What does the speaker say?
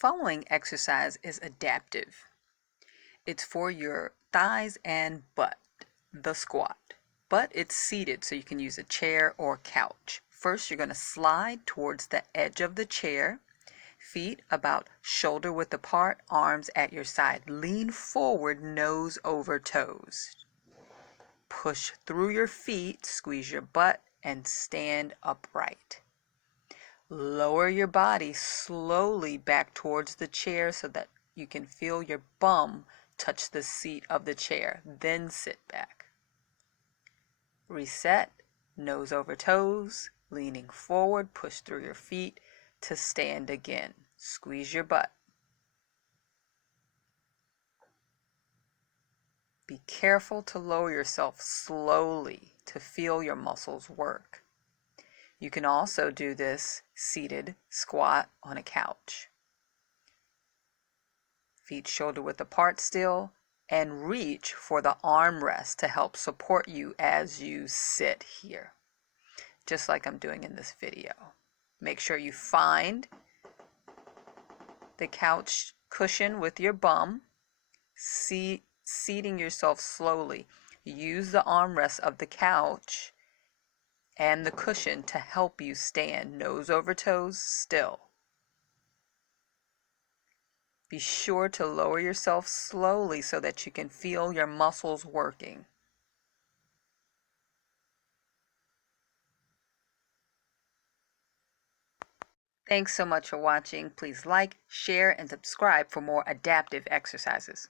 following exercise is adaptive. It's for your thighs and butt, the squat. But it's seated, so you can use a chair or couch. First, you're going to slide towards the edge of the chair, feet about shoulder width apart, arms at your side. Lean forward, nose over toes. Push through your feet, squeeze your butt, and stand upright. Lower your body slowly back towards the chair so that you can feel your bum touch the seat of the chair. Then sit back. Reset, nose over toes, leaning forward, push through your feet to stand again. Squeeze your butt. Be careful to lower yourself slowly to feel your muscles work. You can also do this seated squat on a couch. Feet shoulder width apart still, and reach for the armrest to help support you as you sit here, just like I'm doing in this video. Make sure you find the couch cushion with your bum, seating yourself slowly. Use the armrest of the couch and the cushion to help you stand, nose over toes still. Be sure to lower yourself slowly so that you can feel your muscles working. Thanks so much for watching. Please like, share, and subscribe for more adaptive exercises.